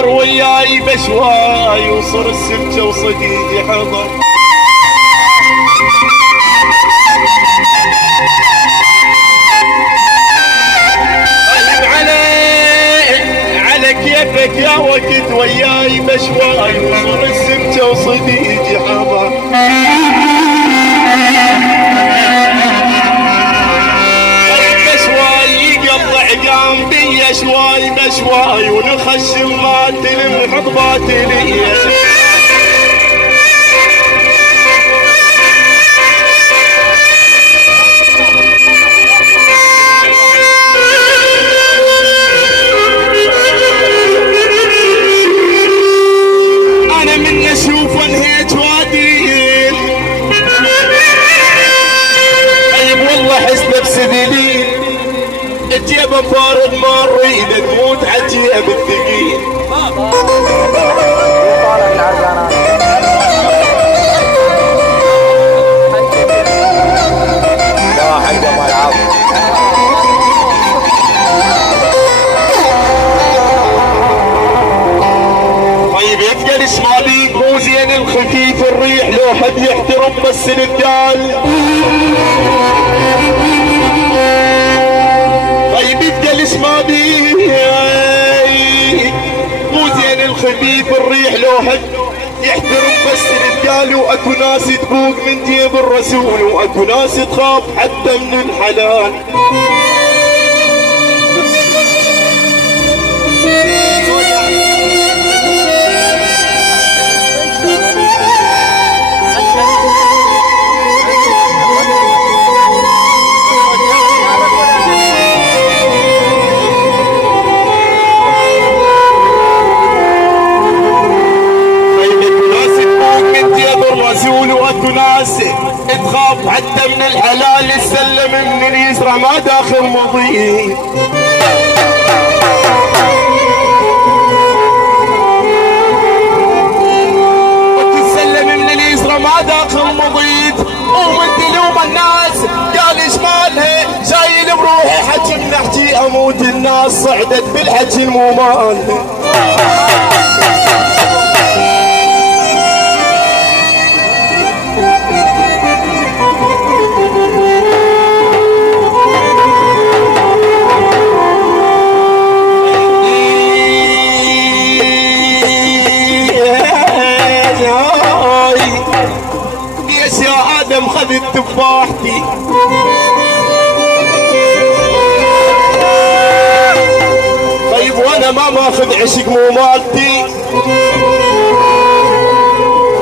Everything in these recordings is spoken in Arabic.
صار وياي بشواي وصر السمكة وصديقي حضر. طيب على كيفك يا وقت وياي بشواي وصر السمكة وصديقي حضر. قام بيا شوي بشواي ونخشم ماتل نحط باطلية. انا من اشوف انهيت وادين. طيب والله حس نفسي ذليل الجيب فارغ ما اريد تموت عجيب الثقيل. طيب يبقى الشماليك مو زين الخفيف الريح لو حد يحترم بس الدال. طيب يبقى الاسما بيه مو زين الخفيف الريح لو حد يحترم بس الرجال. واكو ناس تفوق من جيب الرسول واكو ناس تخاف حتى من الحلال. واكو ناس تخاف حتى من الحلال. السلم من اليسرى ما داخل مضيق. وتتسلم من اليسرى ما داخل مضيق. ومن تلوم الناس قال شمالها شايل بروحي حكي من احكي اموت. الناس صعدت بالحكي مو مالها. خذت تفاحتي طيب وانا ما ماخذ عشق مو مالتي.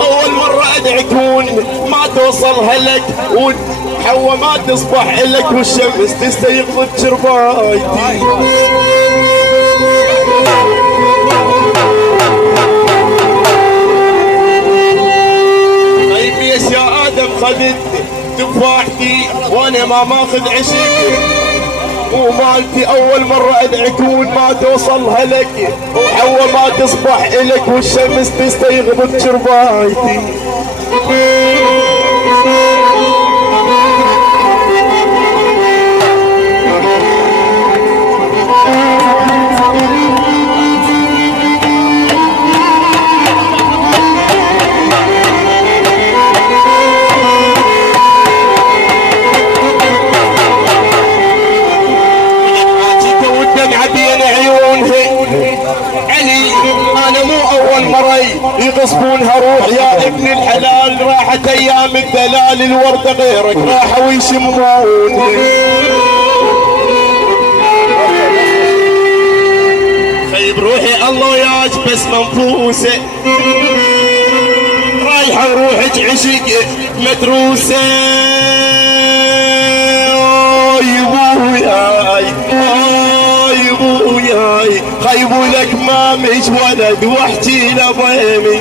اول مرة ادعي تكون ما توصل هلك وحوا ما تصبح الك والشمس تستيقظ بشربايتي. طيب ليش يا ادم خذت تفاحتي وانا ما ماخذ عشق ومالتي. اول مرة ادعي تكون ما توصل هلك وحوا ما تصبح الك والشمس تستيقظ بشربايتي. يغصبونها روح يا ابن الحلال. راحت ايام الدلال الوردة غيرك راحوا يشمون. خيب روحي الله وياك بس منفوسة رايحة روحك عشق مدروسة. خيبوا لك ما مش ولد واحكي لضيمي.